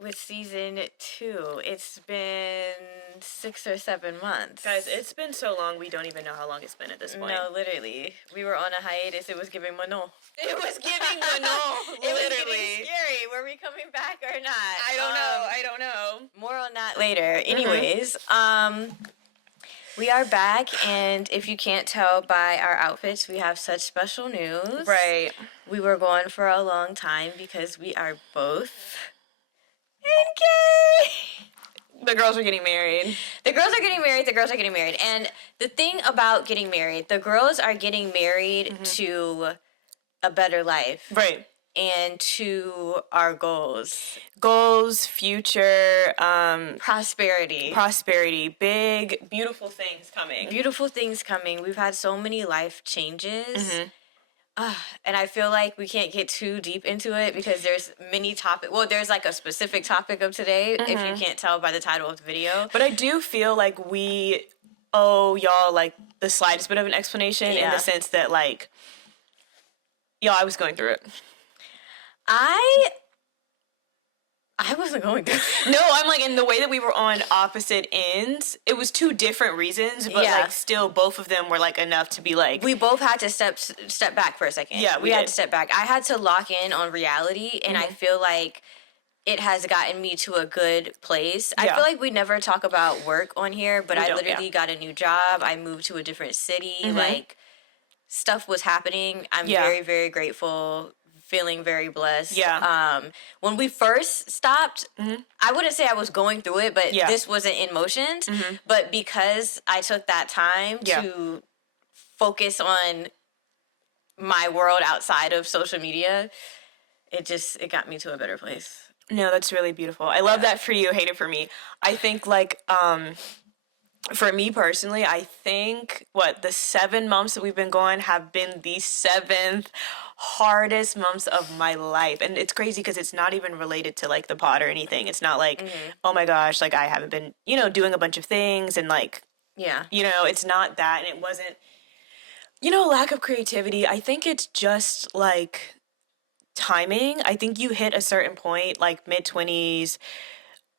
with season 2. It's been 6 or 7 months. Guys, it's been so long, we don't even know how long it's been at this point. No, literally. We were on a hiatus. It was giving Manon. It was giving Manon, literally. It was getting scary. Were we coming back or not? I don't know. More on that later. Anyways, we are back, and if you can't tell by our outfits, we have such special news. Right. We were gone for a long time because we are both NK. The girls are getting married. The girls are getting married. And the thing about getting married, the girls are getting married to a better life. Right. And to our goals. Goals, future, prosperity. Big, beautiful things coming. We've had so many life changes. And I feel like we can't get too deep into it because there's many topics. Well, there's like a specific topic of today, if you can't tell by the title of the video. But I do feel like we owe y'all like the slightest bit of an explanation in the sense that like, y'all, I was going through it. I wasn't going through it. No, I'm like, in the way that we were on opposite ends, it was 2 different reasons, but like still both of them were like enough to be like. We both had to step back for a second. Yeah, we had to step back. I had to lock in on reality, and I feel like it has gotten me to a good place. I feel like we never talk about work on here, but I literally got a new job. I moved to a different city. Like, stuff was happening. I'm very, very grateful. Feeling very blessed. When we first stopped, I wouldn't say I was going through it, but this wasn't in motions. But because I took that time to focus on my world outside of social media, it got me to a better place. No, that's really beautiful. I love that for you. Hate it for me. I think like, for me personally, I think the 7 months that we've been going have been the 7th hardest months of my life. And it's crazy because it's not even related to like the pod or anything. It's not like, oh my gosh, like I haven't been, doing a bunch of things and like, it's not that. And it wasn't, lack of creativity. I think it's just like timing. I think you hit a certain point, like mid-20s,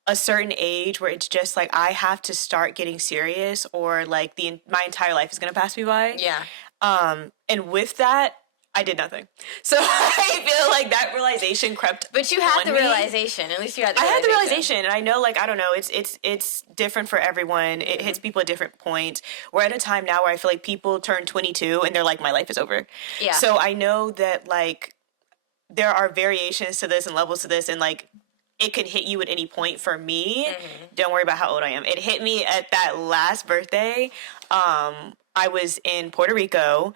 a certain age where it's just like I have to start getting serious or like my entire life is going to pass me by. And with that, I did nothing. So I feel like that realization crept. But you had the realization. At least you had the realization. I had the realization, and I know, like, I don't know, it's different for everyone. It hits people at different points. We're at a time now where I feel like people turn 22 and they're like, my life is over. Yeah. So I know that, like, there are variations to this and levels to this, and, like, it could hit you at any point. For me, don't worry about how old I am. It hit me at that last birthday. I was in Puerto Rico.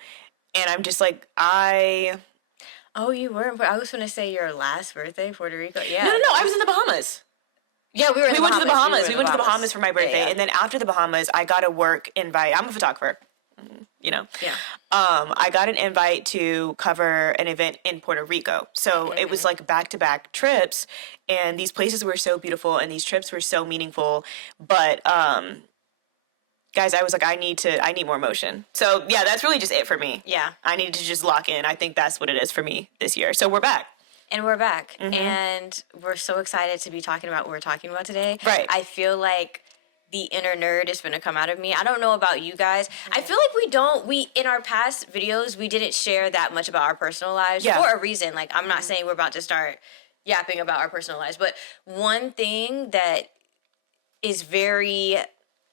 And I'm just like, Oh, you were? I was going to say your last birthday, Puerto Rico. Yeah. No, I was in the Bahamas. Yeah, we went to the Bahamas. We went to the Bahamas for my birthday. And then after the Bahamas, I got a work invite. I'm a photographer, Yeah. I got an invite to cover an event in Puerto Rico. So it was like back-to-back trips. And these places were so beautiful and these trips were so meaningful. But, guys, I was like, I need more motion. So, yeah, that's really just it for me. Yeah. I need to just lock in. I think that's what it is for me this year. So, we're back. And we're back. And we're so excited to be talking about what we're talking about today. Right. I feel like the inner nerd is going to come out of me. I don't know about you guys. I feel like in our past videos, we didn't share that much about our personal lives for a reason. Like, I'm not saying we're about to start yapping about our personal lives. But one thing that is very,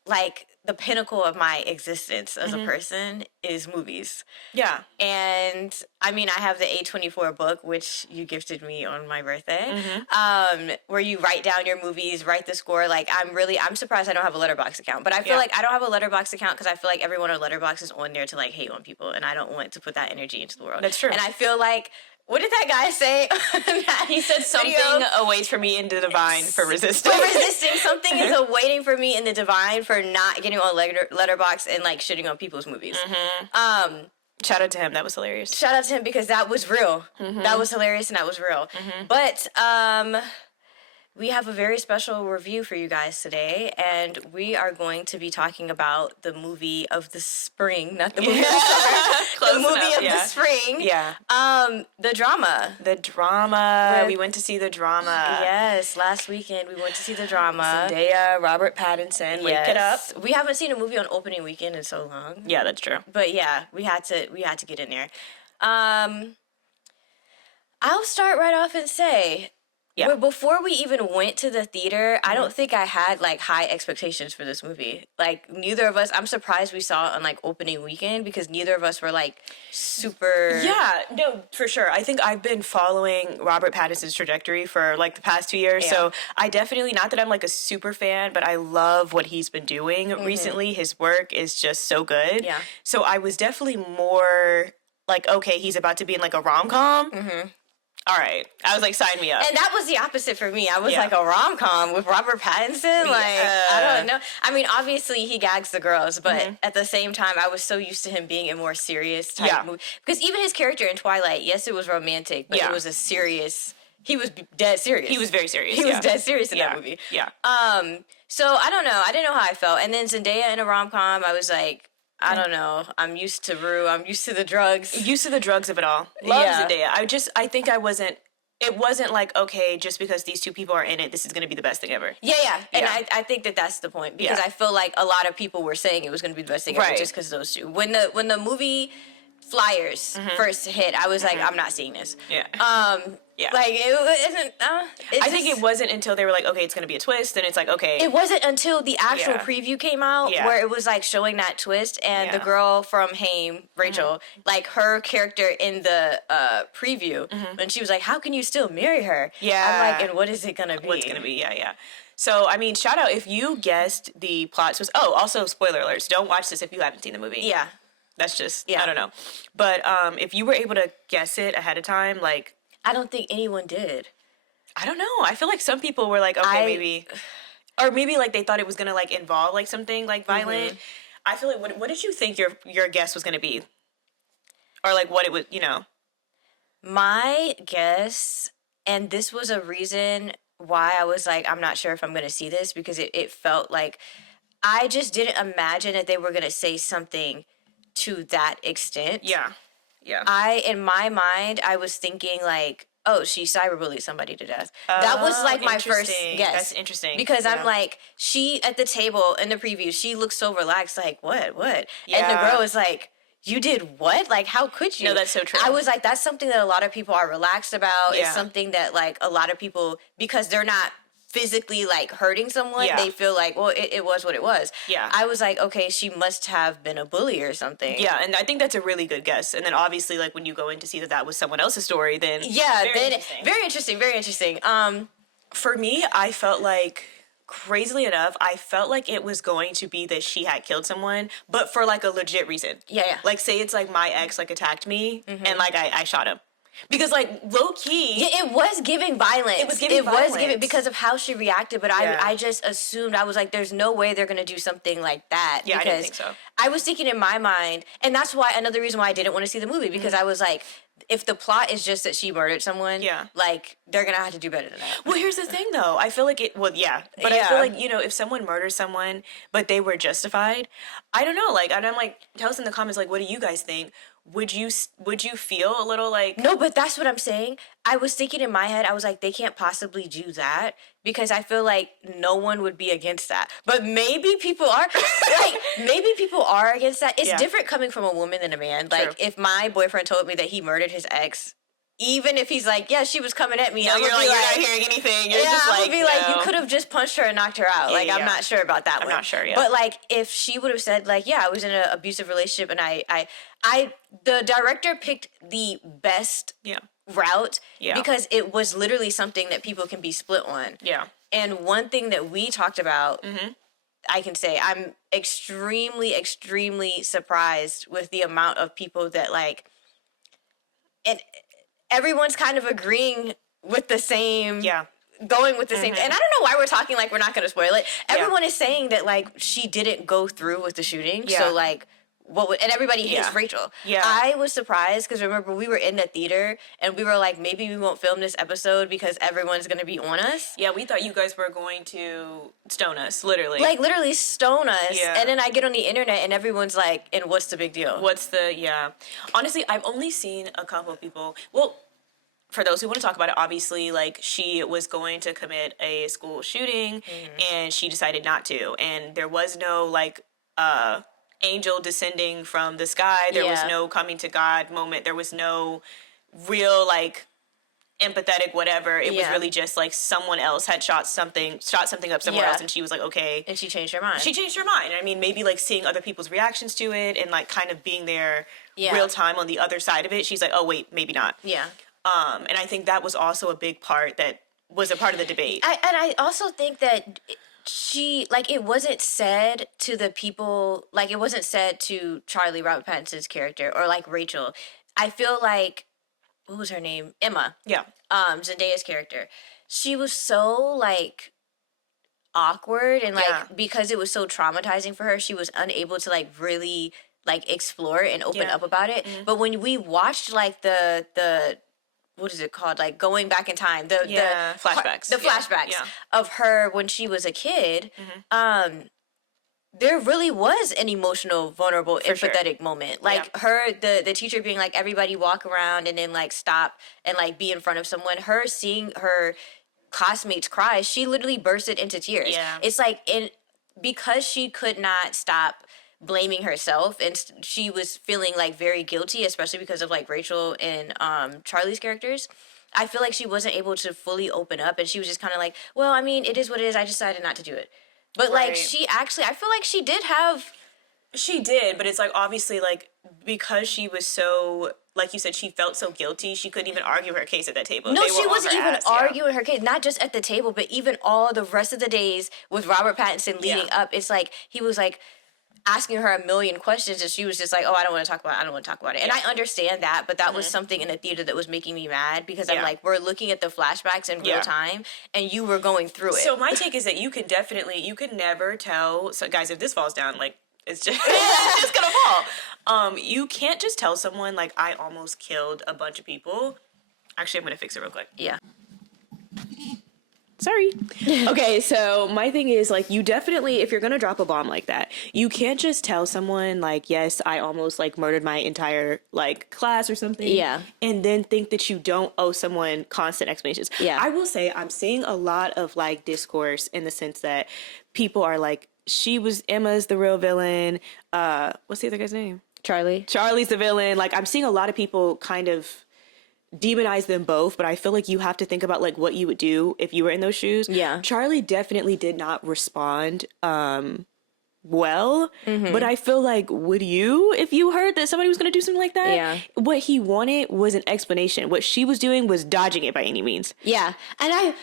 like, the pinnacle of my existence as a person is movies. Yeah. And I mean, I have the A24 book, which you gifted me on my birthday, where you write down your movies, write the score. Like, I'm surprised I don't have a Letterboxd account, but I feel like I don't have a Letterboxd account because I feel like everyone on Letterboxd is on there to like hate on people, and I don't want to put that energy into the world. That's true. And I feel like, what did that guy say? He said something awaits for me in the divine for resisting. Something is awaiting for me in the divine for not getting on Letterboxd and like shitting on people's movies. Shout out to him. That was hilarious. Shout out to him because that was real. That was hilarious and that was real. But we have a very special review for you guys today, and we are going to be talking about the movie of the spring, not the movie of the summer, the movie of the spring. Yeah. The drama. The drama. We went to see the drama. Yes, last weekend we went to see the drama. Zendaya, Robert Pattinson, wake it up. We haven't seen a movie on opening weekend in so long. Yeah, that's true. But yeah, we had to get in there. I'll start right off and say, before we even went to the theater, I don't think I had like high expectations for this movie. Like neither of us, I'm surprised we saw it on like opening weekend because neither of us were like super. Yeah, no, for sure. I think I've been following Robert Pattinson's trajectory for like the past 2 years. Yeah. So I definitely, not that I'm like a super fan, but I love what he's been doing recently. His work is just so good. Yeah. So I was definitely more like, okay, he's about to be in like a rom-com. All right. I was like, sign me up. And that was the opposite for me. I was like, a rom-com with Robert Pattinson? Like, I don't know. I mean, obviously he gags the girls, but at the same time, I was so used to him being a more serious type movie. Because even his character in Twilight, yes, it was romantic, but it was a serious... He was dead serious. He was very serious. He was dead serious in that movie. Yeah. So, I don't know. I didn't know how I felt. And then Zendaya in a rom-com, I was like... I don't know. I'm used to Rue. I'm used to the drugs. Used to the drugs of it all. Love Zendaya. I think it wasn't like, okay, just because these two people are in it, this is going to be the best thing ever. Yeah. And I think that's the point. Because I feel like a lot of people were saying it was going to be the best thing ever just because of those two. When the movie flyers first hit, I was like, I'm not seeing this. Yeah. Like, it isn't... I think it wasn't until they were like, okay, it's going to be a twist, and it's like, okay. It wasn't until the actual preview came out where it was, like, showing that twist, and the girl from Haim, Rachel, like, her character in the preview, when she was like, how can you still marry her? Yeah. I'm like, and what is it going to be? What's going to be, yeah. So, I mean, shout out if you guessed the plot twist. Oh, also, spoiler alerts. Don't watch this if you haven't seen the movie. Yeah. That's just, I don't know. But if you were able to guess it ahead of time, like... I don't think anyone did. I don't know. I feel like some people were like, okay, maybe... Or maybe, like, they thought it was going to, like, involve, like, something, like, violent. I feel like... What did you think your guess was going to be? Or, like, what it was, you know? My guess, and this was a reason why I was like, I'm not sure if I'm going to see this, because it felt like... I just didn't imagine that they were going to say something to that extent. Yeah. In my mind, I was thinking like, oh, she cyberbullied somebody to death. That was like my first guess. That's interesting. Because I'm like, she at the table in the preview, she looks so relaxed, like, what? Yeah. And the girl is like, you did what? Like, how could you? No, that's so true. I was like, that's something that a lot of people are relaxed about. Yeah. It's something that like a lot of people, because they're not physically like hurting someone, they feel like, well, it was what it was. Yeah. I was like, okay, she must have been a bully or something. Yeah, and I think that's a really good guess. And then obviously, like, when you go in to see that was someone else's story, then very interesting. For me, I felt like, crazily enough, I felt like it was going to be that she had killed someone, but for like a legit reason. Yeah. Like, say it's like my ex like attacked me and like I shot him. Because, like, low-key... Yeah, it was giving violence. It was giving because of how she reacted, but I just assumed, I was like, there's no way they're going to do something like that. Yeah, I didn't think so. I was thinking in my mind, and that's why, another reason why I didn't want to see the movie, because I was like, if the plot is just that she murdered someone, like, they're going to have to do better than that. Well, here's the thing, though. I feel like but I feel like, you know, if someone murders someone, but they were justified, I don't know, like, and I'm like, tell us in the comments, like, what do you guys think? Would you feel a little like... No, but that's what I'm saying. I was thinking in my head, I was like, they can't possibly do that because I feel like no one would be against that. But maybe people are. Maybe people are against that. It's different coming from a woman than a man. Like, if my boyfriend told me that he murdered his ex, even if he's like, yeah, she was coming at me. No, you're like, you're not hearing anything. You're just like, I would be like, you could have just punched her and knocked her out. Like, I'm not sure about that one. I'm not sure, But, like, if she would have said, like, yeah, I was in an abusive relationship and the director picked the best route because it was literally something that people can be split on. Yeah. And one thing that we talked about, I can say, I'm extremely, extremely surprised with the amount of people that, like, and everyone's kind of agreeing with the same, going with the same, and I don't know why we're talking like we're not going to spoil it. Everyone is saying that, like, she didn't go through with the shooting, so, like, and everybody hates Rachel. Yeah. I was surprised because remember we were in the theater and we were like, maybe we won't film this episode because everyone's going to be on us. Yeah, we thought you guys were going to stone us, literally. Like, literally stone us. Yeah. And then I get on the internet and everyone's like, and what's the big deal? Honestly, I've only seen a couple of people. Well, for those who want to talk about it, obviously, like, she was going to commit a school shooting and she decided not to. And there was no, like, angel descending from the sky. There was no coming to God moment. There was no real, like, empathetic whatever. It was really just like someone else had shot something up somewhere else, and she was like, okay. And she changed her mind. I mean, maybe like seeing other people's reactions to it and like kind of being there real time on the other side of it. She's like, oh wait, maybe not. Yeah. And I think that was also a big part that was a part of the debate. I also think that she, like, it wasn't said to the people, like, it wasn't said to Charlie, Robert Pattinson's character, or, like, Rachel. I feel like, what was her name? Emma. Yeah. Zendaya's character. She was so, like, awkward, and, like, because it was so traumatizing for her, she was unable to, like, really, like, explore it and open up about it. But when we watched, like, the what is it called? Like, going back in time. The flashbacks. The flashbacks of her when she was a kid. There really was an emotional, vulnerable, empathetic moment. Like, her, the teacher being like, everybody walk around and then, like, stop and, like, be in front of someone. Her seeing her classmates cry, she literally bursted into tears. Yeah. It's like, because she could not stop blaming herself, and she was feeling like very guilty, especially because of like Rachel and Charlie's characters. I feel like she wasn't able to fully open up, and she was just kind of like, well, I mean, it is what it is. I decided not to do it. But like, she actually, I feel like she did, but it's like, obviously, like, because she was so, like you said, she felt so guilty, she couldn't even argue her case at that table. No, she wasn't even arguing her case, not just at the table, but even all the rest of the days with Robert Pattinson leading up. It's like, he was like asking her a million questions, and she was just like, oh, I don't want to talk about it. And I understand that, but that was something in the theater that was making me mad, because I'm like, we're looking at the flashbacks in real time, and you were going through it. So my take is that you could never tell, so guys, if this falls down, like, it's just, it's just gonna fall. You can't just tell someone, like, I almost killed a bunch of people. Actually, I'm gonna fix it real quick. Yeah. Sorry. Okay, so my thing is, like, you definitely, if you're gonna drop a bomb like that, you can't just tell someone, like, yes, I almost, like, murdered my entire, like, class or something. Yeah. And then think that you don't owe someone constant explanations. Yeah. I will say, I'm seeing a lot of, like, discourse in the sense that people are like, Emma's the real villain. What's the other guy's name? Charlie's the villain. Like, I'm seeing a lot of people kind of demonize them both, but I feel like you have to think about, like, what you would do if you were in those shoes. Yeah. Charlie definitely did not respond well, but I feel like, would you, if you heard that somebody was going to do something like that? Yeah. What he wanted was an explanation. What she was doing was dodging it by any means. Yeah. And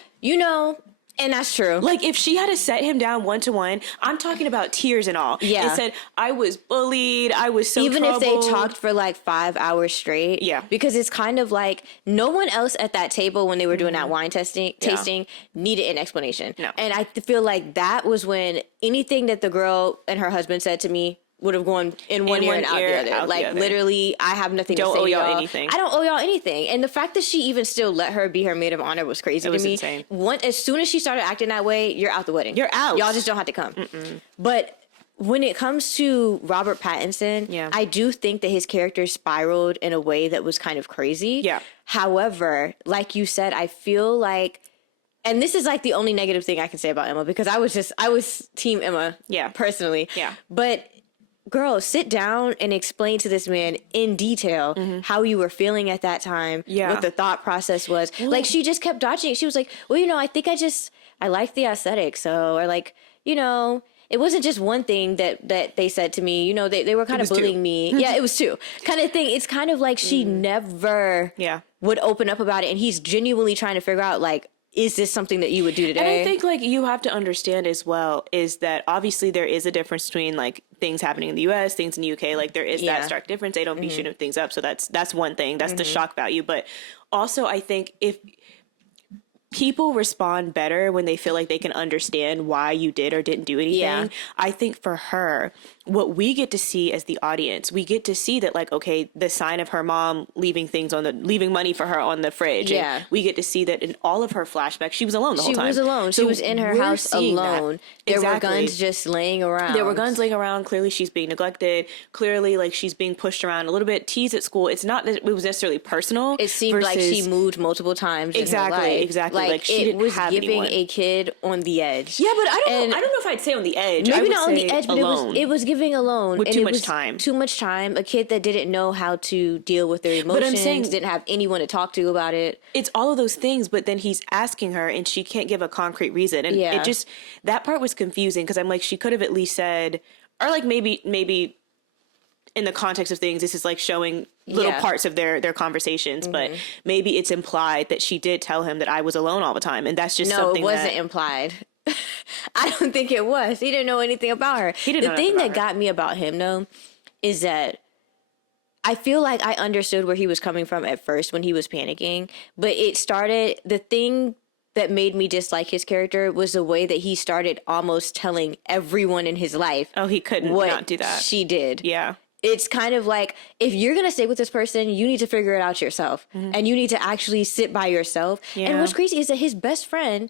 and that's true. Like, if she had to set him down one-to-one, I'm talking about tears and all. Yeah. And said, I was bullied, I was so troubled. Even if they talked for, like, 5 hours straight. Yeah. Because it's kind of like, no one else at that table when they were doing that wine tasting needed an explanation. No. And I feel like that was when anything that the girl and her husband said to me would have gone in one ear and out the other. Like, literally, I have nothing to say to y'all. Don't owe y'all anything. I don't owe y'all anything. And the fact that she even still let her be her maid of honor was crazy to me. Insane. As soon as she started acting that way, you're out the wedding. You're out. Y'all just don't have to come. But when it comes to Robert Pattinson, I do think that his character spiraled in a way that was kind of crazy. Yeah. However, like you said, I feel like, and this is like the only negative thing I can say about Emma, because I was team Emma. Yeah. Personally. Yeah. But girl, sit down and explain to this man in detail how you were feeling at that time, what the thought process was. Ooh. Like, she just kept dodging it. She was like, well, I think I like the aesthetic. So, or like, it wasn't just one thing that they said to me. They were kind of bullying me. Yeah, it was two kind of thing. It's kind of like she never would open up about it. And he's genuinely trying to figure out, like, is this something that you would do today? And I think, like, you have to understand as well is that obviously there is a difference between, like, things happening in the US, things in the UK. Like, there is that stark difference. They don't be shooting things up. So that's one thing. That's the shock value. But also, I think people respond better when they feel like they can understand why you did or didn't do anything. Yeah. I think for her, what we get to see as the audience, we get to see that, like, okay, the sign of her mom leaving money for her on the fridge. Yeah. And we get to see that in all of her flashbacks, she was alone the whole time. She was alone. She was in her house alone. There were Exactly. guns just laying around. There were guns laying around. Clearly, she's being neglected. Clearly, like, she's being pushed around a little bit, teased at school. It's not that it was necessarily personal. It seemed like she moved multiple times. Exactly, in her life. exactly. Like she it didn't was have giving anyone. a kid on the edge. Yeah, but I don't know if I'd say on the edge. Maybe not on the edge, but alone. it was giving alone. With and too it much was time. Too much time. A kid that didn't know how to deal with their emotions. But I'm saying, didn't have anyone to talk to about it. It's all of those things, but then he's asking her and she can't give a concrete reason. And Yeah. it just, that part was confusing because I'm like, she could have at least said, or like maybe in the context of things, this is like showing little Yeah. parts of their conversations, but maybe it's implied that she did tell him that I was alone all the time. And that's just No, something it wasn't that, implied. I don't think it was. He didn't know anything about her. He didn't know The thing nothing that about her. got me about him, though, is that I feel like I understood where he was coming from at first when he was panicking, but the thing that made me dislike his character was the way that he started almost telling everyone in his life oh, he couldn't what not do that. she did. Yeah. It's kind of like, if you're going to stay with this person, you need to figure it out yourself. And you need to actually sit by yourself. Yeah. And what's crazy is that his best friend,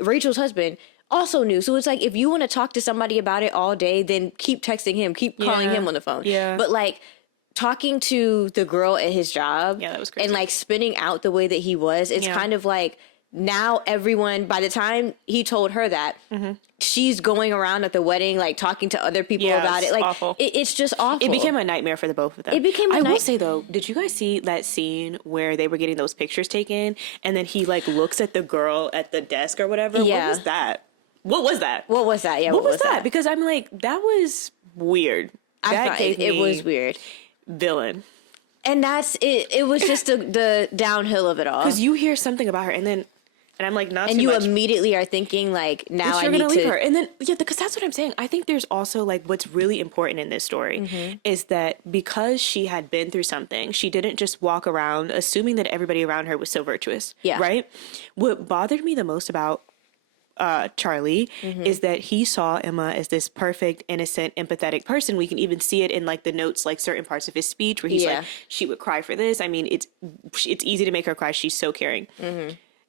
Rachel's husband, also knew. So it's like, if you want to talk to somebody about it all day, then keep texting him, keep calling him on the phone. Yeah. But like, talking to the girl at his job, Yeah, that was crazy. and like spinning out the way that he was, it's kind of like, now everyone, by the time he told her that, she's going around at the wedding, like talking to other people Yeah, about it's it. Like, awful. It's just awful. It became a nightmare for the both of them. It became a I will night- say though, did you guys see that scene where they were getting those pictures taken, and then he like looks at the girl at the desk or whatever? Yeah. What was that? What was that? What was that? Yeah, What was that? Because I'm like, that was weird. I That thought gave it me was weird. villain. And that's it. It was just the downhill of it all. Because you hear something about her, and I'm like, not And too you much. immediately are thinking like, now But I you're need gonna leave to her, and then because that's what I'm saying. I think there's also like what's really important in this story is that because she had been through something, she didn't just walk around assuming that everybody around her was so virtuous. Yeah. Right. What bothered me the most about Charlie is that he saw Emma as this perfect, innocent, empathetic person. We can even see it in like the notes, like certain parts of his speech where he's Yeah. like, she would cry for this. I mean, it's easy to make her cry. She's so caring.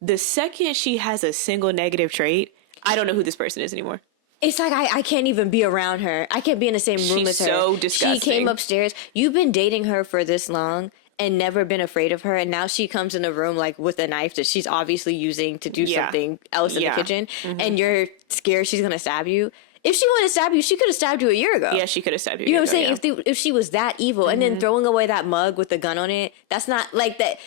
The second she has a single negative trait, I don't know who this person is anymore. It's like I can't even be around her. I can't be in the same room She's as her. so She disgusting. came upstairs. You've been dating her for this long and never been afraid of her, and now she comes in the room like with a knife that she's obviously using to do Yeah. something else in Yeah. the kitchen, and you're scared she's gonna stab you. If she wanted to stab you, she could have stabbed you a year ago. Yeah, she could have stabbed you. You know what I'm saying? If she was that evil, and then throwing away that mug with the gun on it, that's not like that.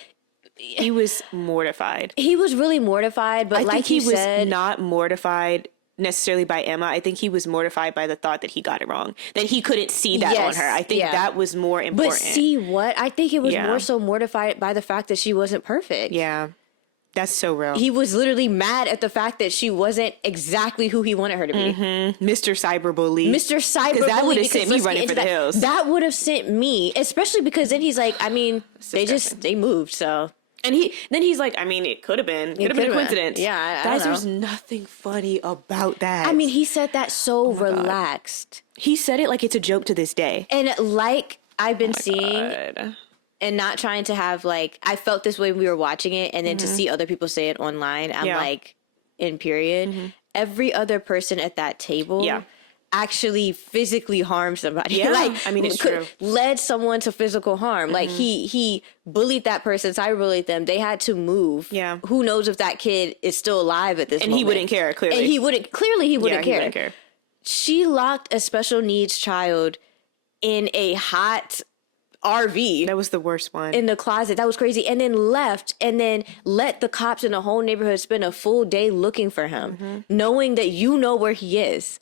He was mortified. He was really mortified, but I like think he you said, was not mortified necessarily by Emma. I think he was mortified by the thought that he got it wrong, that he couldn't see that on Yes, her. I think yeah. that was more important. but see what? I think it was Yeah. more so mortified by the fact that she wasn't perfect. Yeah, that's so real. He was literally mad at the fact that she wasn't exactly who he wanted her to be. Mr. Cyberbully. Mr. Cyberbully. Because that would have because sent me let's get running into for the that. hills. That would have sent me, especially because then he's like, I mean, they moved, so. And he's like, I mean, it could have been a coincidence. Yeah, I guys, don't know. there's nothing funny about that. I mean, he said that so Oh relaxed. he said it like it's a joke to this day. And like I've been seeing, God. and not trying to have like, I felt this way when we were watching it, and then to see other people say it online, I'm Yeah. like, in period, every other person at that table Yeah. actually physically harmed somebody. Yeah, like, I mean, it's true. led someone to physical harm. Like he bullied that person, cyberbullied them. They had to move. Yeah. Who knows if that kid is still alive at this And moment. he wouldn't care, clearly. And he wouldn't Yeah, care. he wouldn't care. She locked a special needs child in a hot RV That was the worst one. in the closet. That was crazy. And then left and then let the cops in the whole neighborhood spend a full day looking for him, knowing that you know where he is.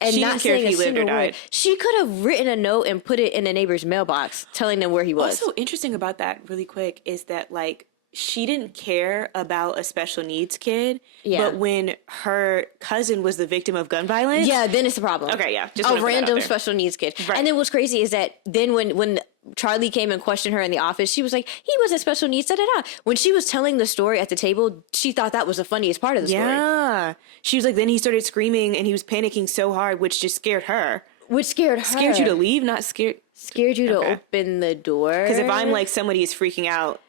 And She not didn't care saying if a he lived or single word. died. She could have written a note and put it in the neighbor's mailbox telling them where he was. Also interesting about that really quick is that like she didn't care about a special needs kid, Yeah. but when her cousin was the victim of gun violence, Yeah, then it's a problem. Okay, yeah, just a wanna put that out random there. special needs kid. Right. And then what's crazy is that then when Charlie came and questioned her in the office, she was like, he wasn't special needs, da da da. When she was telling the story at the table, she thought that was the funniest part of the story. Yeah. She was like, then he started screaming and he was panicking so hard, which just scared her. Which scared her. Scared you to leave, not scared. Scared you to open the door. Because if I'm like, somebody is freaking out,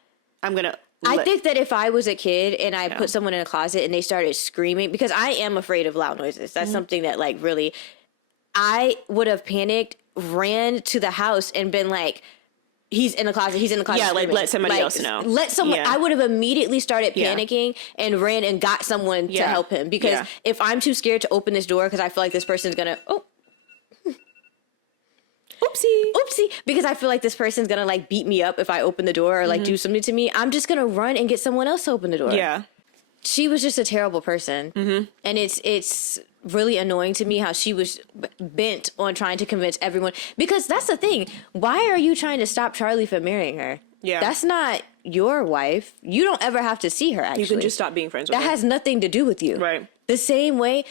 I'm going to. I think that if I was a kid and I put someone in a closet and they started screaming, because I am afraid of loud noises. That's something that like really, I would have panicked, ran to the house and been like, he's in the closet. He's in the closet. Yeah, screaming. like let somebody else know. Let someone. I would have immediately started panicking and ran and got someone to help him. Because if I'm too scared to open this door because I feel like this person's gonna oopsie, because I feel like this person's gonna like beat me up if I open the door or like do something to me, I'm just gonna run and get someone else to open the door. Yeah. She was just a terrible person. And it's really annoying to me how she was bent on trying to convince everyone, because that's the thing. Why are you trying to stop Charlie from marrying her? Yeah. That's not your wife. You don't ever have to see her, actually. You can just stop being friends with her. That has nothing to do with you. Right. The same way,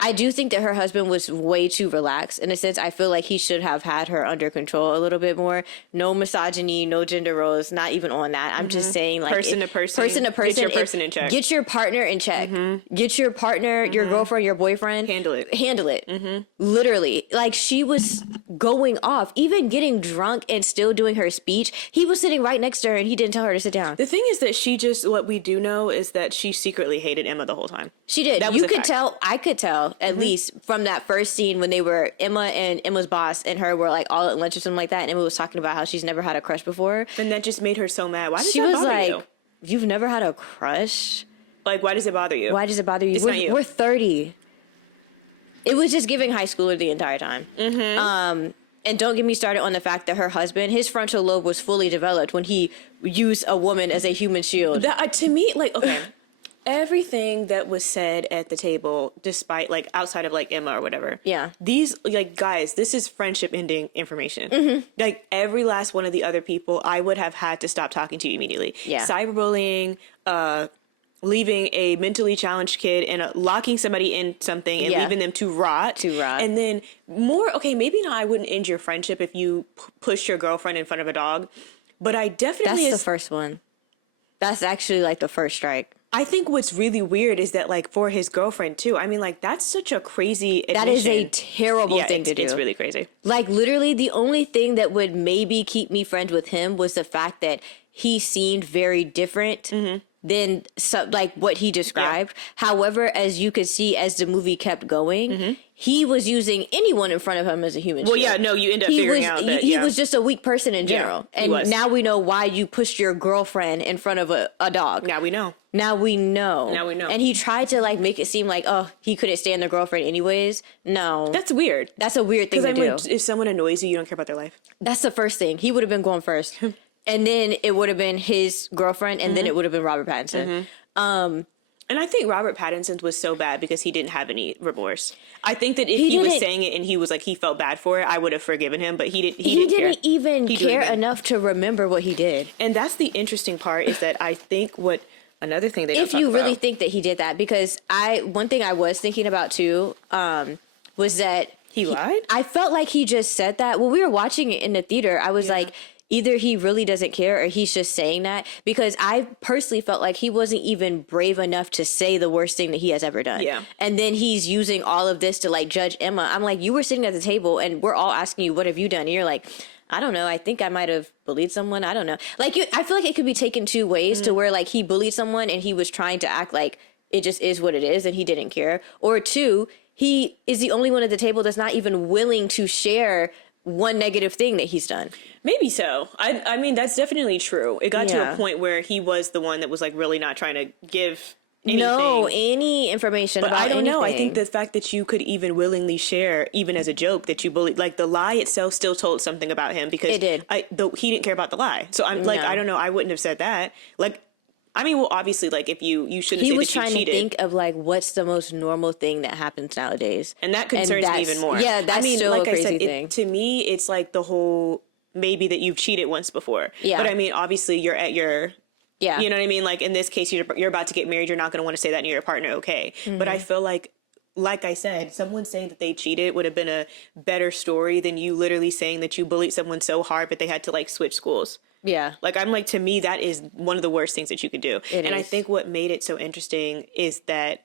I do think that her husband was way too relaxed. In a sense, I feel like he should have had her under control a little bit more. No misogyny, no gender roles, not even on that. I'm just saying, like, person to person. Get your person in check. Get your partner in check. Get your partner, your girlfriend, your boyfriend. Handle it. Handle it. Literally. Like, she was going off, even getting drunk and still doing her speech. He was sitting right next to her and he didn't tell her to sit down. The thing is that what we do know is that she secretly hated Emma the whole time. She did. That was a fact. Tell, I could tell, at least from that first scene when they were, Emma and Emma's boss and her were like all at lunch or something like that, and Emma was talking about how she's never had a crush before. And that just made her so mad. Why does she that was bother like, you? You've never had a crush? Like, why does it bother you? Why does it bother you? It's not you. We're 30. It was just giving high schooler the entire time. And don't get me started on the fact that her husband, his frontal lobe was fully developed when he used a woman as a human shield. That, to me, like, okay. Everything that was said at the table, despite like outside of like Emma or whatever. Yeah. These like guys, this is friendship ending information. Like every last one of the other people, I would have had to stop talking to you immediately. Yeah. Cyberbullying, leaving a mentally challenged kid and locking somebody in something and leaving them to rot. And then maybe not, I wouldn't end your friendship if you push your girlfriend in front of a dog. But I definitely... That's the first one. That's actually like the first strike. I think what's really weird is that, like, for his girlfriend, too, I mean, like, that's such a crazy admission. That is a terrible thing to do. It's really crazy. Like, literally, the only thing that would maybe keep me friends with him was the fact that he seemed very different than, like, what he described. Yeah. However, as you could see as the movie kept going, he was using anyone in front of him as a human shield. Yeah, no, you end up figuring out that, he was just a weak person in general. Yeah, and now we know why you pushed your girlfriend in front of a dog. Now we know. Now we know. And he tried to like make it seem like, oh, he couldn't stand the girlfriend anyways. No. That's weird. That's a weird thing to do. If someone annoys you, you don't care about their life. That's the first thing. He would have been going first. And then it would have been his girlfriend, and then it would have been Robert Pattinson. And I think Robert Pattinson's was so bad because he didn't have any remorse. I think that if he was saying it and he was like, he felt bad for it, I would have forgiven him, but he didn't even care enough to remember what he did. And that's the interesting part, is that I think another thing they don't if you really think that he did that, because one thing I was thinking about too, was that he lied. I felt like he just said that when we were watching it in the theater. I was like, either he really doesn't care or he's just saying that, because I personally felt like he wasn't even brave enough to say the worst thing that he has ever done. Yeah. And then he's using all of this to like judge Emma. I'm like, you were sitting at the table and we're all asking you, what have you done? And you're like, I don't know. I think I might have bullied someone. I don't know. Like, I feel like it could be taken two ways, to where like he bullied someone and he was trying to act like it just is what it is and he didn't care. Or two, he is the only one at the table that's not even willing to share one negative thing that he's done. Maybe so. I mean, that's definitely true. It got to a point where he was the one that was like really not trying to give anything. Any information about I don't know. I anything. think the fact that you could even willingly share, even as a joke, that you bullied, like the lie itself still told something about him, because it did. He didn't care about the lie. So I'm like, I don't know. I wouldn't have said that. Like, I mean, well, obviously, like if you shouldn't say that you cheated. He was trying to think of like what's the most normal thing that happens nowadays, and that concerns me even more. Yeah, that's still like a crazy I said, thing. To me, it's like the whole maybe that you've cheated once before. Yeah, but I mean, obviously, you're at your. Yeah. You know what I mean? Like in this case, you're about to get married. You're not going to want to say that to your partner. Okay. But I feel like like I said, someone saying that they cheated would have been a better story than you literally saying that you bullied someone so hard, but they had to like switch schools. Yeah. Like, I'm like, to me, that is one of the worst things that you could do. I think what made it so interesting is that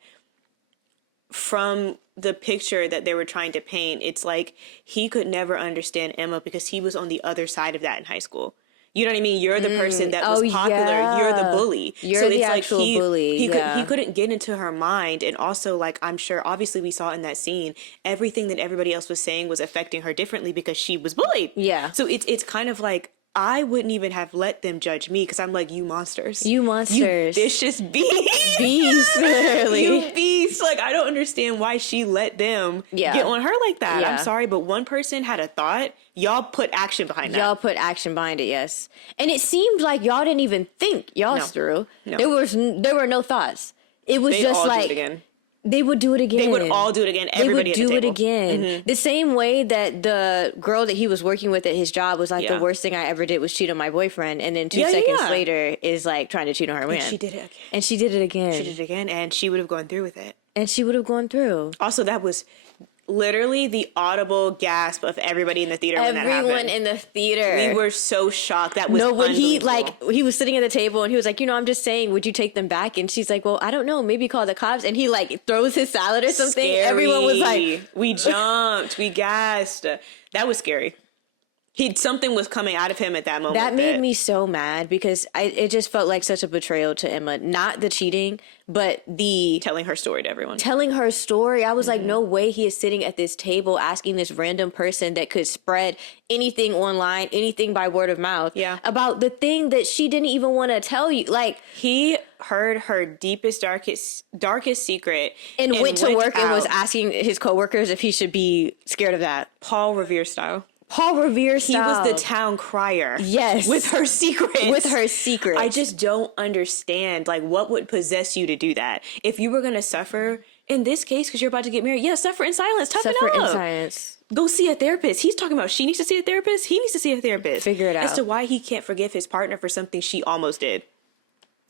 from the picture that they were trying to paint, it's like he could never understand Emma because he was on the other side of that in high school. You know what I mean? You're the person that was popular. Yeah. You're the bully. You're the actual bully. He couldn't get into her mind. And also, like, I'm sure, obviously we saw in that scene, everything that everybody else was saying was affecting her differently because she was bullied. Yeah. So it's kind of like, I wouldn't even have let them judge me because I'm like, you monsters. You monsters. You vicious beast. Beast, literally. You beast. Like, I don't understand why she let them get on her like that. Yeah. I'm sorry, but one person had a thought. Y'all put action behind that. Y'all put action behind it, yes. And it seemed like y'all didn't even think y'all through. No. There were no thoughts. It was just like... do it again. They would do it again. They would all do it again. Everybody at the table. They would do it again. Mm-hmm. The same way that the girl that he was working with at his job was like, the worst thing I ever did was cheat on my boyfriend. And then 2 seconds later is like trying to cheat on her man. And she did it again. And she did it again. She did it again. And she would have gone through with it. And she would have gone through. Also, that was literally the audible gasp of everybody in the theater when that happened. Everyone in the theater. We were so shocked. That was when he was sitting at the table and he was like, I'm just saying, would you take them back? And she's like, well, I don't know, maybe call the cops. And he like throws his salad or something. Scary. Everyone was like, we jumped, we gasped. That was scary. Something was coming out of him at that moment. That made me so mad because it just felt like such a betrayal to Emma. Not the cheating, but the... telling her story to everyone. Telling her story. I was like, no way he is sitting at this table asking this random person that could spread anything online, anything by word of mouth, about the thing that she didn't even want to tell you. Like, he heard her deepest, darkest secret. And went to work and was asking his coworkers if he should be scared of that. Paul Revere style. Paul Revere style. He was the town crier. Yes. With her secrets. With her secrets. I just don't understand, like, what would possess you to do that? If you were going to suffer, in this case, because you're about to get married, suffer in silence. Toughen up. Suffer in silence. Go see a therapist. He's talking about she needs to see a therapist. He needs to see a therapist. Figure it out. As to why he can't forgive his partner for something she almost did.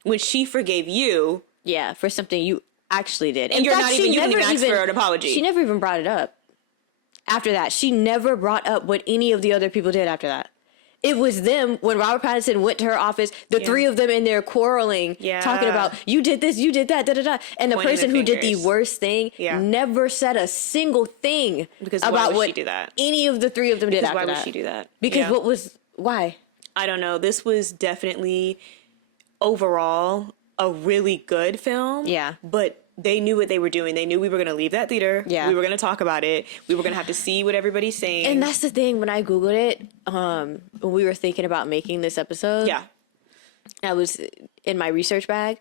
When she forgave you. Yeah, for something you actually did. And you didn't even ask for an apology. She never even brought it up. After that, she never brought up what any of the other people did after that. It was them, when Robert Pattinson went to her office, the three of them in there quarreling, talking about, you did this, you did that, da-da-da. And the person who did the worst thing never said a single thing about what any of the three of them did after that. Why would she do that? Because why? I don't know. This was definitely, overall, a really good film. Yeah. But they knew what they were doing. They knew we were going to leave that theater. Yeah. We were going to talk about it. We were going to have to see what everybody's saying. And that's the thing. When I Googled it, when we were thinking about making this episode, I was in my research bag.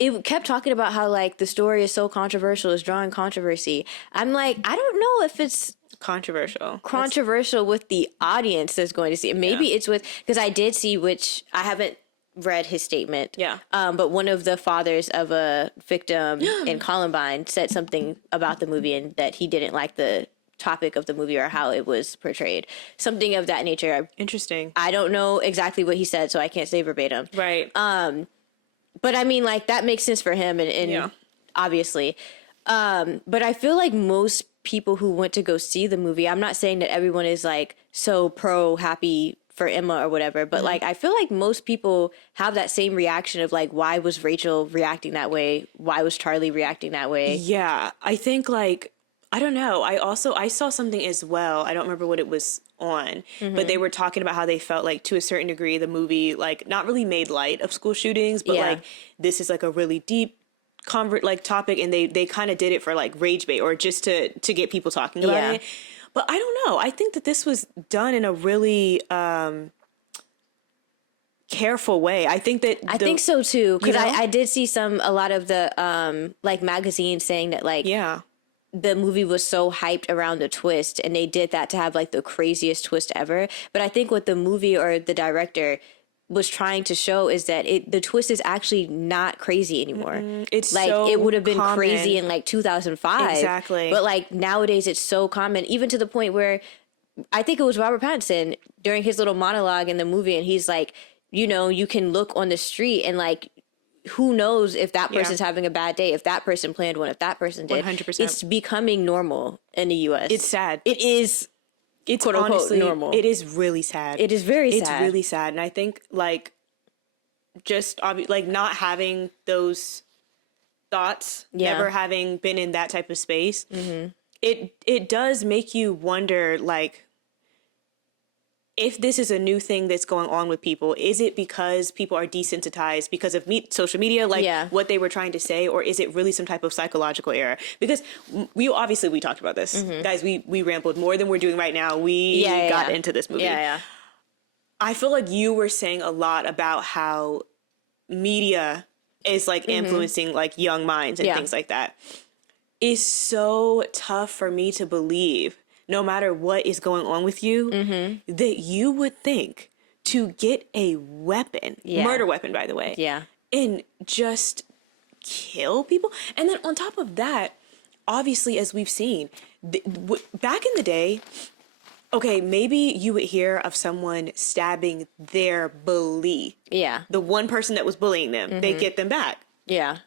It kept talking about how, like, the story is so controversial, it's drawing controversy. I'm like, I don't know if it's controversial with the audience that's going to see it. Maybe it's with, because I did see, which I haven't read his statement. Yeah. But one of the fathers of a victim in Columbine said something about the movie and that he didn't like the topic of the movie or how it was portrayed. Something of that nature. Interesting. I don't know exactly what he said, so I can't say verbatim. Right. But I mean, like, that makes sense for him and obviously. But I feel like most people who went to go see the movie, I'm not saying that everyone is like so happy for Emma or whatever, but like, I feel like most people have that same reaction of like, why was Rachel reacting that way? Why was Charlie reacting that way? Yeah, I think like, I don't know. I saw something as well. I don't remember what it was on, but they were talking about how they felt like to a certain degree, the movie, like not really made light of school shootings, but like this is like a really deep topic. And they kind of did it for like rage bait or just to get people talking about it. But I don't know. I think that this was done in a really careful way. I think that I think so too, because I did see a lot of the like magazines saying that like the movie was so hyped around the twist, and they did that to have like the craziest twist ever. But I think what the movie or the director was trying to show is that the twist is actually not crazy anymore. It's like so it would have been common. crazy in like 2005. Exactly. But like nowadays it's so common, even to the point where I think it was Robert Pattinson during his little monologue in the movie, and he's like, you know, you can look on the street and like who knows if that person's having a bad day, if that person planned one, if that person did. 100%. It's becoming normal in the US. It's sad. It is, It's quote unquote, honestly normal. It is really sad. It is very sad. It's really sad. And I think like just like not having those thoughts, never having been in that type of space, it does make you wonder, like, if this is a new thing that's going on with people, is it because people are desensitized because of social media, like what they were trying to say, or is it really some type of psychological error? Because we talked about this, guys. We rambled more than we're doing right now. We got into this movie. I feel like you were saying a lot about how media is like influencing like young minds and things like that. It's so tough for me to believe, no matter what is going on with you, that you would think to get a weapon, murder weapon, by the way, and just kill people. And then on top of that, obviously, as we've seen, back in the day, okay, maybe you would hear of someone stabbing their bully. The one person that was bullying them, they get them back.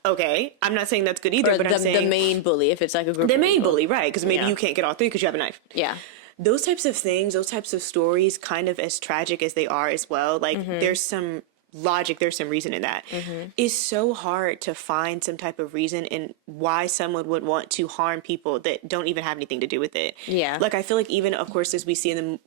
Okay. I'm not saying that's good either, or but I'm saying the main bully, if it's like a group. The main bully, right? Because maybe you can't get all three because you have a knife. Those types of things, those types of stories, kind of as tragic as they are as well. Like there's some logic, there's some reason in that. It's so hard to find some type of reason in why someone would want to harm people that don't even have anything to do with it. Like I feel like even, of course, as we see in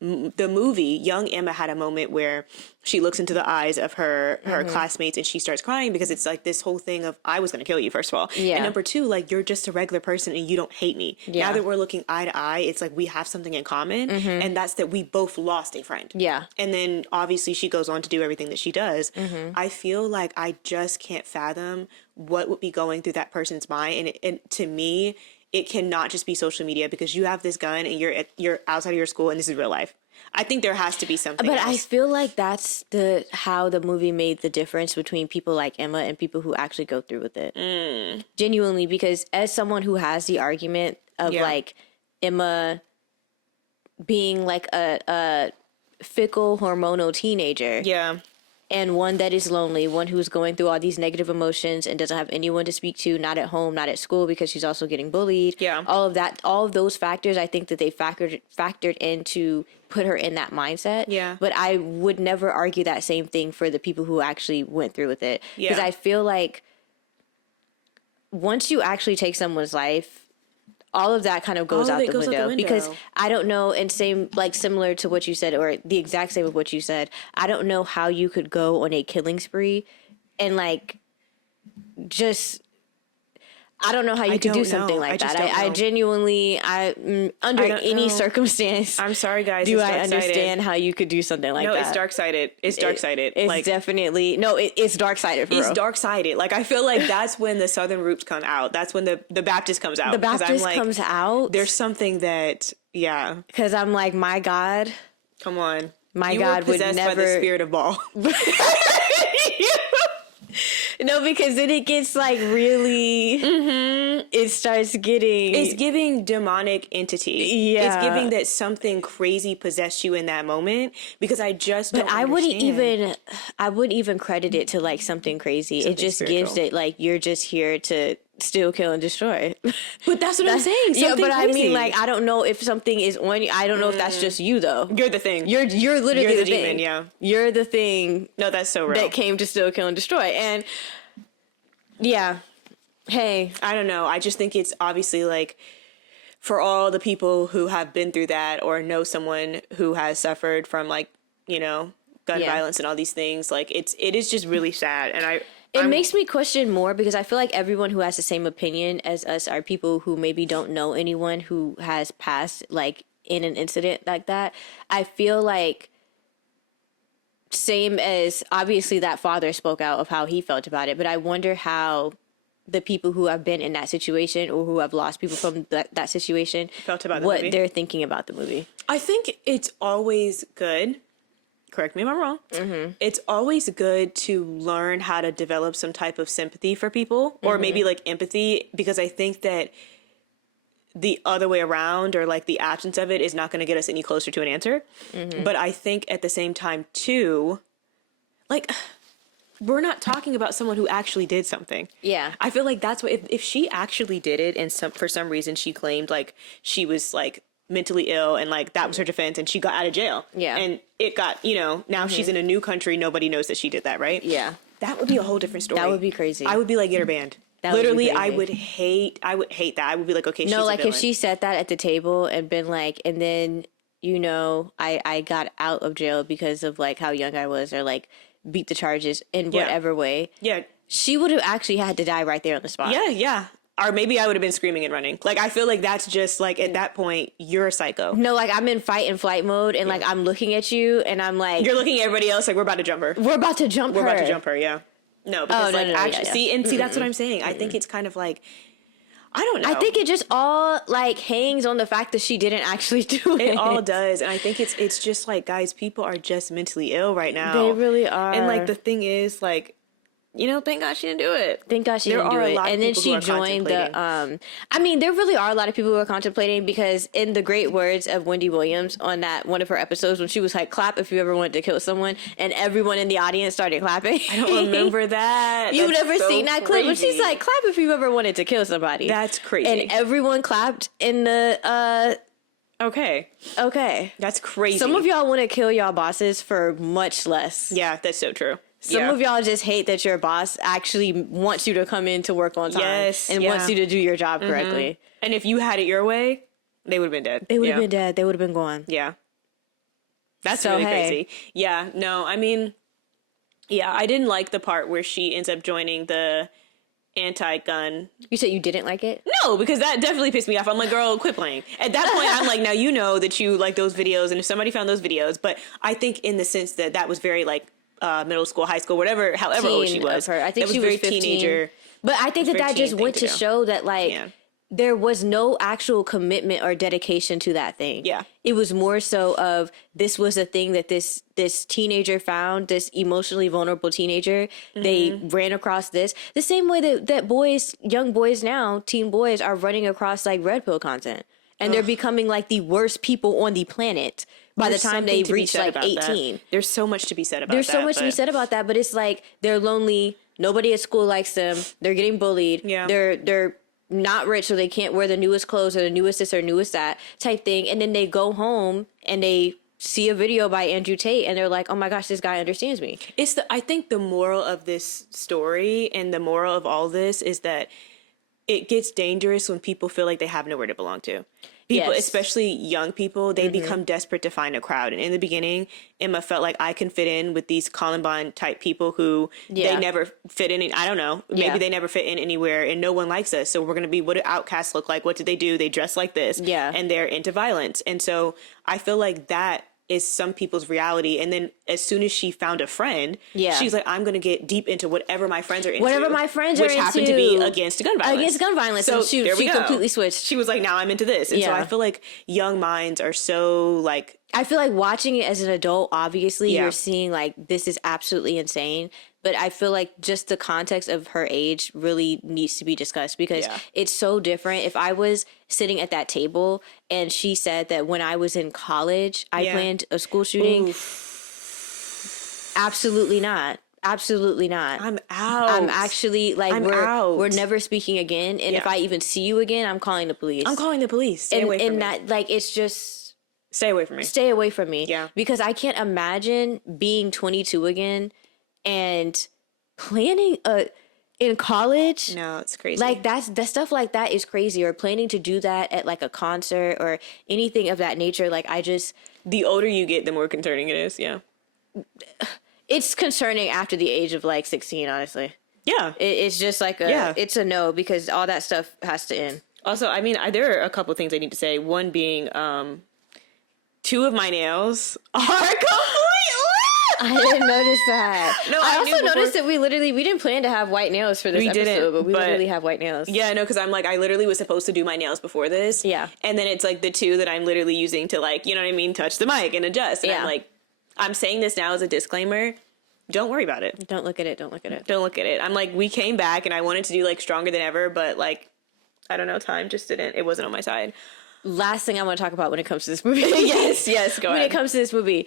the movie, young Emma had a moment where she looks into the eyes of her classmates and she starts crying because it's like this whole thing of, I was going to kill you, first of all. And number two, like, you're just a regular person and you don't hate me. Now that we're looking eye to eye, it's like we have something in common, and that's that we both lost a friend. And then obviously she goes on to do everything that she does. I feel like I just can't fathom what would be going through that person's mind. And to me, it cannot just be social media, because you have this gun and you're outside of your school and this is real life. I think there has to be something But else. I feel like that's how the movie made the difference between people like Emma and people who actually go through with it. Genuinely, because as someone who has the argument of like Emma being like a fickle hormonal teenager. And one that is lonely, one who's going through all these negative emotions and doesn't have anyone to speak to, not at home, not at school, because she's also getting bullied. All of that, all of those factors, I think that they factored in to put her in that mindset. But I would never argue that same thing for the people who actually went through with it. Because I feel like once you actually take someone's life, all of that kind of goes out the window, because I don't know, and same, like similar to what you said, or the exact same of what you said, I don't know how you could go on a killing spree and like just, I don't know how you could do something like that. I genuinely, under any circumstance, I'm sorry, guys. Do I understand how you could do something like that? No, it's dark-sided. It's dark-sided. It's like, definitely, no, it's dark-sided for real. It's dark-sided. Like, I feel like that's when the Southern roots come out. That's when the Baptist comes out. The Baptist comes out? There's something that, Because I'm like, my God. Come on. My God would never. You were possessed by the spirit of Baal. No, because then it gets like really, it starts getting. It's giving demonic entity. It's giving that something crazy possessed you in that moment, because I just don't understand. I wouldn't even credit it to like something crazy. It just gives it like, you're just here to steal, kill, and destroy. But that's what I'm saying. But crazy. I mean, like, I don't know if something is on you. I don't know if that's just you, though. You're the thing. You're literally the demon, thing. You're the thing. No, that's so real. That came to steal, kill, and destroy. And hey. I don't know. I just think it's obviously like, for all the people who have been through that or know someone who has suffered from like, gun violence and all these things, like it is just really sad. And it makes me question more, because I feel like everyone who has the same opinion as us are people who maybe don't know anyone who has passed like in an incident like that. I feel like, same as obviously that father spoke out of how he felt about it, but I wonder how the people who have been in that situation or who have lost people from that situation felt about the what movie. They're thinking about the movie. I think it's always good. Correct me if I'm wrong. It's always good to learn how to develop some type of sympathy for people, or maybe like empathy, because I think that the other way around, or like the absence of it, is not going to get us any closer to an answer. But I think at the same time too, like, we're not talking about someone who actually did something. Yeah. I feel like that's what, if she actually did it and for some reason she claimed like she was like mentally ill and like that was her defense and she got out of jail. Yeah. And it got, you know, now she's in a new country. Nobody knows that she did that, right? Yeah. That would be a whole different story. That would be crazy. I would be like, get her banned. That would be Literally, crazy. I would hate that. I would be like, okay, she's No, a like if villain. she said that at the table and been like, and then, you know, I got out of jail because of like how young I was or like beat the charges in whatever way. Yeah. She would have actually had to die right there on the spot. Yeah, yeah. Or maybe I would have been screaming and running. Like, I feel like that's just like, at that point, you're a psycho. No, like I'm in fight and flight mode and like I'm looking at you and I'm like, You're looking at everybody else like, we're about to jump her. we're about to jump her. We're about to jump her, yeah. No, because no, like, no, actually, yeah. see, that's what I'm saying. I think it's kind of like, I don't know. I think it just all like hangs on the fact that she didn't actually do it. It all does. And I think it's just like, guys, people are just mentally ill right now. They really are. And like, the thing is, like, you know, thank God she didn't do it. Thank God she didn't do it. And then she joined the I mean, there really are a lot of people who are contemplating because in the great words of Wendy Williams on that one of her episodes when she was like, clap if you ever wanted to kill someone, and everyone in the audience started clapping. I don't remember that. You've That's never so seen that clip, but she's crazy. like, clap if you ever wanted to kill somebody. That's crazy. And everyone clapped in the Okay. That's crazy. Some of y'all want to kill y'all bosses for much less. Yeah, that's so true. Some of y'all just hate that your boss actually wants you to come in to work on time and wants you to do your job correctly. And if you had it your way, they would have been dead. They would have been dead. They would have been gone. Yeah. That's So, really hey. crazy. Yeah, no, I mean, yeah, I didn't like the part where she ends up joining the anti-gun. You said you didn't like it? No, because that definitely pissed me off. I'm like, girl, quit playing. At that point, I'm like, now you know that you like those videos, and if somebody found those videos, but I think in the sense that that was very like middle school, high school, whatever, however old she was. I think she was very 15. teenager. But I think that just teen went thing to to do. show that like Yeah. there was no actual commitment or dedication to that thing. Yeah. It was more so of this was a thing that this teenager found, this emotionally vulnerable teenager. They ran across this. The same way that boys, young boys now, teen boys are running across like red pill content. And they're becoming like the worst people on the planet by the time they reach like 18. There's so much to be said about There's that. so much to be said about that, but it's like they're lonely. Nobody at school likes them. They're getting bullied. Yeah. They're not rich, so they can't wear the newest clothes or the newest this or newest that type thing. And then they go home and they see a video by Andrew Tate and they're like, oh my gosh, this guy understands me. I think the moral of this story and the moral of all this is that it gets dangerous when people feel like they have nowhere to belong to. People, Yes. especially young people, they become desperate to find a crowd. And in the beginning, Emma felt like I can fit in with these Columbine type people who they never fit in. I don't know. Maybe they never fit in anywhere and no one likes us. So we're going to be, what do outcasts look like? What did they do? They dress like this. Yeah. And they're into violence. And so I feel like that is some people's reality. And then as soon as she found a friend, she's like, I'm going to get deep into whatever my friends are into. Whatever my friends are which into. happened to be against gun violence. Against gun violence. So And she there we go. completely switched. She was like, now I'm into this. And so I feel like young minds are so like, I feel like watching it as an adult, obviously, Yeah. you're seeing like this is absolutely insane. But I feel like just the context of her age really needs to be discussed because it's so different. If I was sitting at that table and she said that when I was in college, I planned a school shooting, absolutely not. Absolutely not. I'm out. I'm actually like out. we're never speaking again. And if I even see you again, I'm calling the police. I'm calling the police. Stay away from me. And that like it's just Stay away from me. stay away from me. Yeah. Because I can't imagine being 22 again and planning in college. No, it's crazy. Like that stuff like that is crazy. Or planning to do that at like a concert or anything of that nature. Like the older you get, the more concerning it is. Yeah. it's concerning after the age of like 16, honestly. Yeah. It's just like it's a no because all that stuff has to end. Also, I mean, there are a couple of things I need to say. One being, 2 of my nails are completely. I didn't notice that. No, I I also knew before- noticed that we didn't plan to have white nails for this We episode, didn't, but we but- literally have white nails. Yeah, no, because I'm like, I literally was supposed to do my nails before this. Yeah. And then it's like the 2 that I'm literally using to like, you know what I mean, touch the mic and adjust. And I'm like, I'm saying this now as a disclaimer. Don't worry about it. Don't look at it. Don't look at it. Don't look at it. I'm like, we came back and I wanted to do like stronger than ever, but like, I don't know, time just didn't, it wasn't on my side. Last thing I want to talk about when it comes to this movie. Yes, go When ahead. it comes to this movie,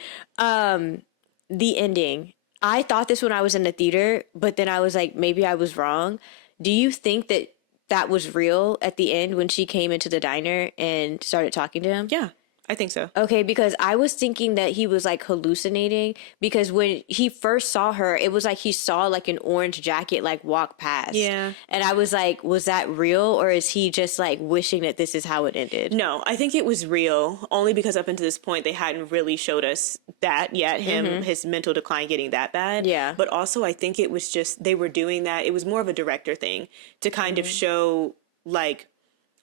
the ending. I thought this when I was in the theater, but then I was like, maybe I was wrong. Do you think that that was real at the end when she came into the diner and started talking to him? Yeah, I think so. Okay, because I was thinking that he was like hallucinating, because when he first saw her, it was like he saw like an orange jacket like walk past. Yeah. And I was like, was that real, or is he just like wishing that this is how it ended? No, I think it was real, only because up until this point they hadn't really showed us that yet, his mental decline getting that bad. Yeah. But also I think it was just they were doing that. It was more of a director thing to kind of show like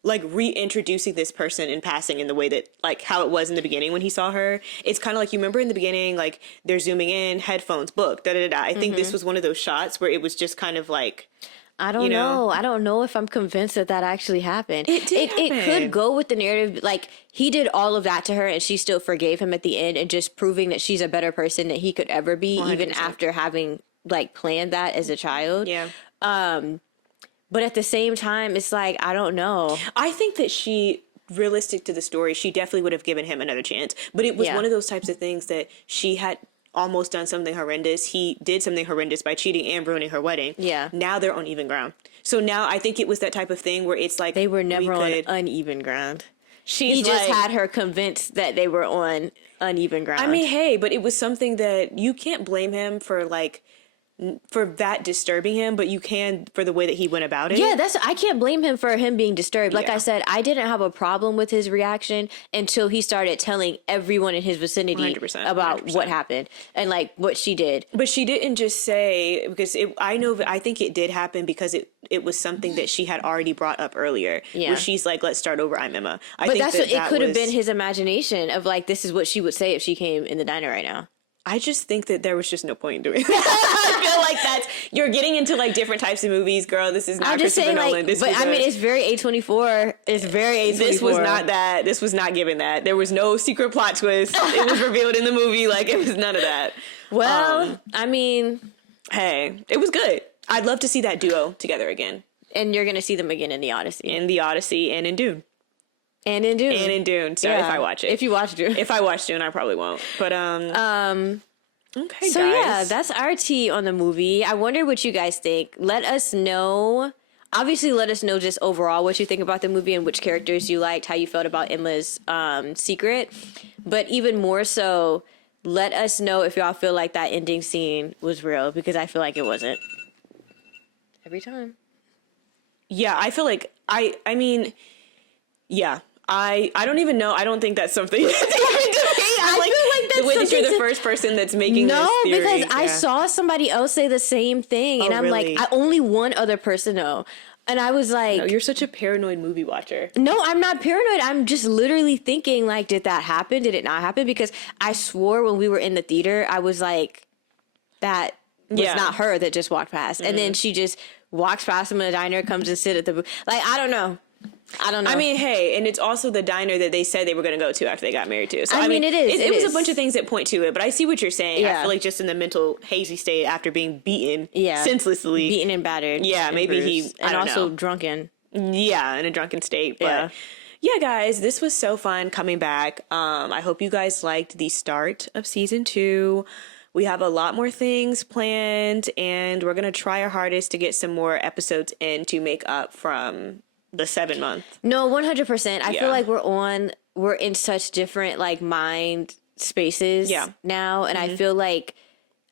reintroducing this person in passing in the way that like how it was in the beginning when he saw her. It's kind of like, you remember in the beginning, like they're zooming in, headphones, book, da da da. I think this was one of those shots where it was just kind of like, I don't know. I don't know if I'm convinced that that actually happened. It did happen. It could go with the narrative. Like, he did all of that to her and she still forgave him at the end, and just proving that she's a better person than he could ever be, 100%. Even after having like planned that as a child. Yeah. But at the same time, it's like, I don't know. I think that she, realistic to the story, she definitely would have given him another chance. But it was one of those types of things that she had almost done something horrendous. He did something horrendous by cheating and ruining her wedding. Yeah. Now they're on even ground. So now I think it was that type of thing where it's like, they were never on uneven ground. He just had her convinced that they were on uneven ground. I mean, hey, but it was something that you can't blame him for, like, for that disturbing him, but you can for the way that he went about it. Yeah, I can't blame him for him being disturbed. Like I said, I didn't have a problem with his reaction until he started telling everyone in his vicinity 100%, about 100%. what happened and like what she did. But she didn't just say, because I think it did happen because it was something that she had already brought up earlier. Yeah. Where she's like, let's start over, I'm Emma. But that's what it could have been, his imagination of like, this is what she would say if she came in the diner right now. I just think that there was just no point in doing that. I feel like you're getting into like different types of movies, girl. This is not I'm just Christopher saying, Nolan. like, I mean, it's very A24. It's very A24. This was not that. This was not given that. There was no secret plot twist. It was revealed in the movie. Like, it was none of that. Well, I mean, hey, it was good. I'd love to see that duo together again. And you're gonna see them again in the Odyssey. In the Odyssey and in Dune. And in Dune. And in Dune. So if I watch it. If you watch Dune. If I watch Dune, I probably won't. But okay, so guys. yeah, that's our tea on the movie. I wonder what you guys think. Let us know. Obviously, let us know just overall what you think about the movie and which characters you liked, how you felt about Emma's secret. But even more so, let us know if y'all feel like that ending scene was real, because I feel like it wasn't. Every time. Yeah, I feel like I mean, yeah. I don't even know. I don't think that's something to me. I feel like that's the way that you're the something first person that's making this theory. Because I saw somebody else say the same thing, and I'm really? like, only one other person know. And I was like, No, you're such a paranoid movie watcher. no, I'm not paranoid. I'm just literally thinking, like, did that happen? Did it not happen? Because I swore when we were in the theater, I was like, that was not her that just walked past. And then she just walks past him in the diner, comes and sit at the booth. Like, I don't know. I mean, hey, and it's also the diner that they said they were going to go to after they got married too. So I mean, it is. It was a bunch of things that point to it, but I see what you're saying. Yeah. I feel like just in the mental hazy state after being beaten senselessly. beaten and battered. Yeah, and maybe bruised, and also drunken. Yeah, in a drunken state. But yeah, guys, this was so fun coming back. I hope you guys liked the start of season 2. We have a lot more things planned, and we're going to try our hardest to get some more episodes in to make up from the 7 month. No, 100%. I feel like we're in such different like mind spaces now. And I feel like,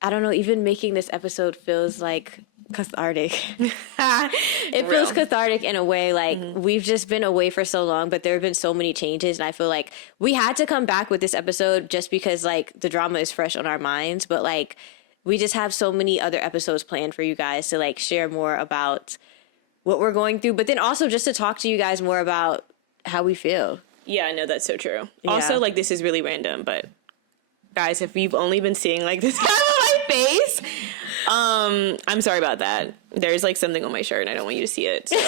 I don't know, even making this episode feels like cathartic. It feels cathartic in a way. Like, we've just been away for so long, but there have been so many changes. And I feel like we had to come back with this episode just because like the drama is fresh on our minds. But like, we just have so many other episodes planned for you guys to like share more about what we're going through, but then also just to talk to you guys more about how we feel. Yeah, I know, that's so true. Yeah. Also, like, this is really random, but guys, if you've only been seeing like this half of my face, I'm sorry about that. There's like something on my shirt and I don't want you to see it. So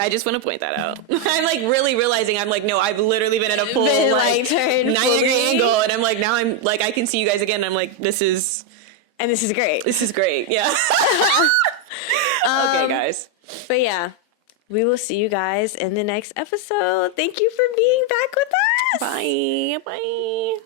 I just want to point that out. I'm like really realizing, I'm like, no, I've literally been at a full like 90-degree angle, and I'm like, now I'm like, I can see you guys again. I'm like, this is great. This is great. Yeah. Okay, guys. But yeah, we will see you guys in the next episode. Thank you for being back with us. Bye. Bye.